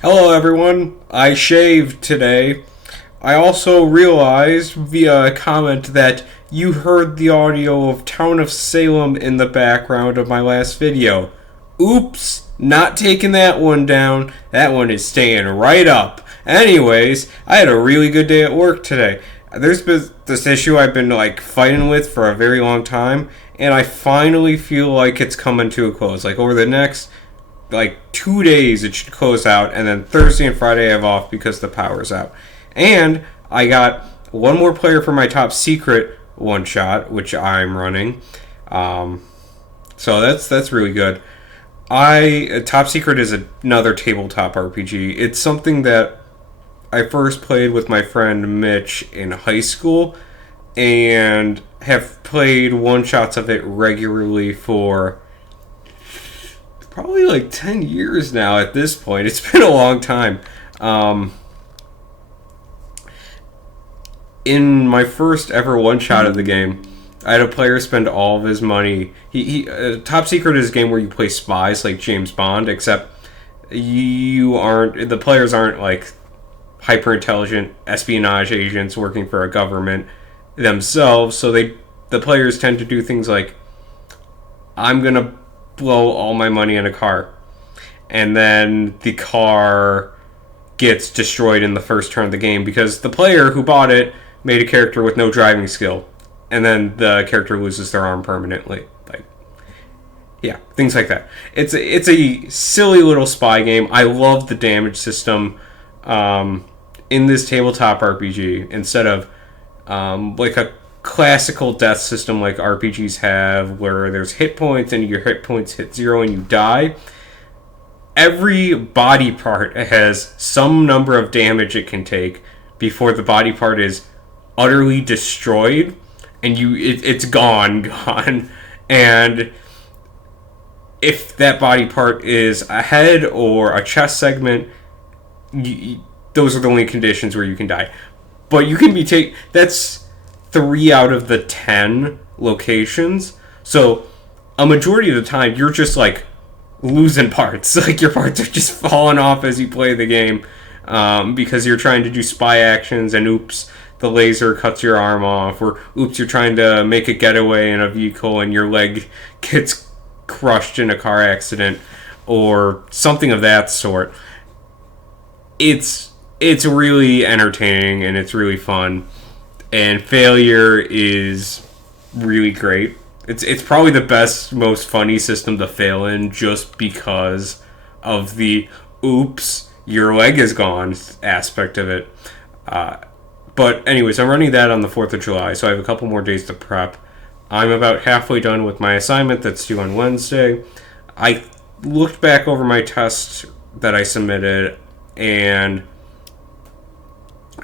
Hello, everyone. I shaved today. I also realized via a comment that you heard the audio of Town of Salem in the background of my last video. Oops, not taking that one down. That one is staying right up. Anyways, I had a really good day at work today. There's been this issue I've been fighting with for a very long time, and I finally feel like it's coming to a close. Like over the next 2 days it should close out, and then Thursday and Friday I have off because the power's out. And I got one more player for my top secret one shot, which I'm running. So that's really good. I Top Secret is another tabletop RPG. It's something that I first played with my friend Mitch in high school, and have played one shots of it regularly for probably 10 years now at this point. It's been a long time. In my first ever one shot of the game, I had a player spend all of his money. Top Secret is a game where you play spies like James Bond, except the players aren't hyper intelligent espionage agents working for a government themselves. So the players tend to do things like, I'm gonna blow all my money in a car, and then the car gets destroyed in the first turn of the game because the player who bought it made a character with no driving skill, and then the character loses their arm permanently. Yeah, things like that. It's a silly little spy game. I love the damage system in this tabletop RPG instead of a classical death system like RPGs have, where there's hit points and your hit points hit zero and you die. Every body part has some number of damage it can take before the body part is utterly destroyed, and it's gone. And if that body part is a head or a chest segment, those are the only conditions where you can die. But you can be that's 3 out of the 10 locations. So a majority of the time you're just losing parts. Your parts are just falling off as you play the game, because you're trying to do spy actions, and oops, the laser cuts your arm off, or oops, you're trying to make a getaway in a vehicle and your leg gets crushed in a car accident, or something of that sort. It's really entertaining and it's really fun, and failure is really great. It's probably the best, most funny system to fail in, just because of the oops, your leg is gone aspect of it. But anyways, I'm running that on the 4th of July, so I have a couple more days to prep. I'm about halfway done with my assignment that's due on Wednesday. I looked back over my test that I submitted, and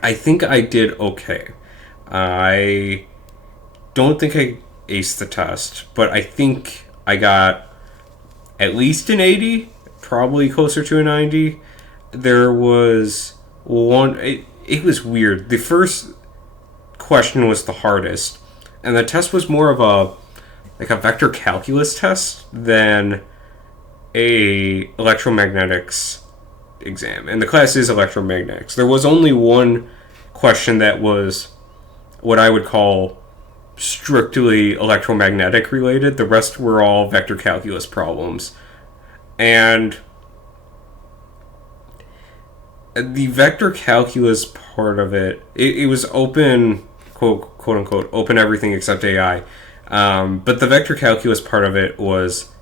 I think I did okay. I don't think I aced the test, but I think I got at least an 80, probably closer to a 90. There was one... It was weird. The first question was the hardest, and the test was more of a vector calculus test than a electromagnetics exam. And the class is electromagnetics. There was only one question that was what I would call strictly electromagnetic related. The rest were all vector calculus problems. And the vector calculus part of it was open, quote unquote, open everything except AI. But the vector calculus part of it was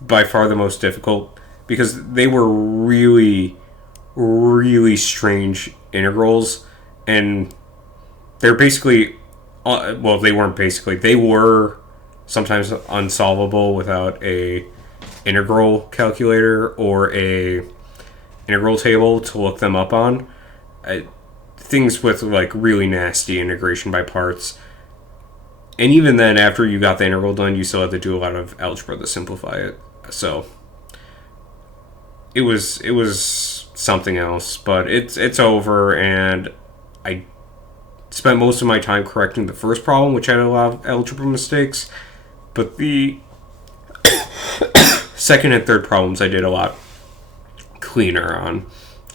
by far the most difficult, because they were really, really strange integrals, and they're basically, they weren't basically, they were sometimes unsolvable without a integral calculator or a integral table to look them up on. Things with really nasty integration by parts. And even then, after you got the integral done, you still had to do a lot of algebra to simplify it. So it was something else, but it's over, and I spent most of my time correcting the first problem, which had a lot of algebra mistakes, but the second and third problems I did a lot cleaner on.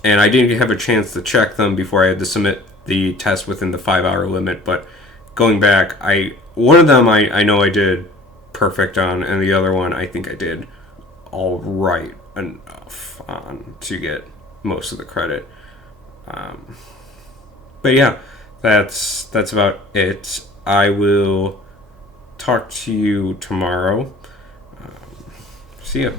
And I didn't have a chance to check them before I had to submit the test within the 5-hour limit. But going back, one of them I know I did perfect on, and the other one I think I did all right enough on to get most of the credit. But yeah, that's about it. I will talk to you tomorrow. See ya.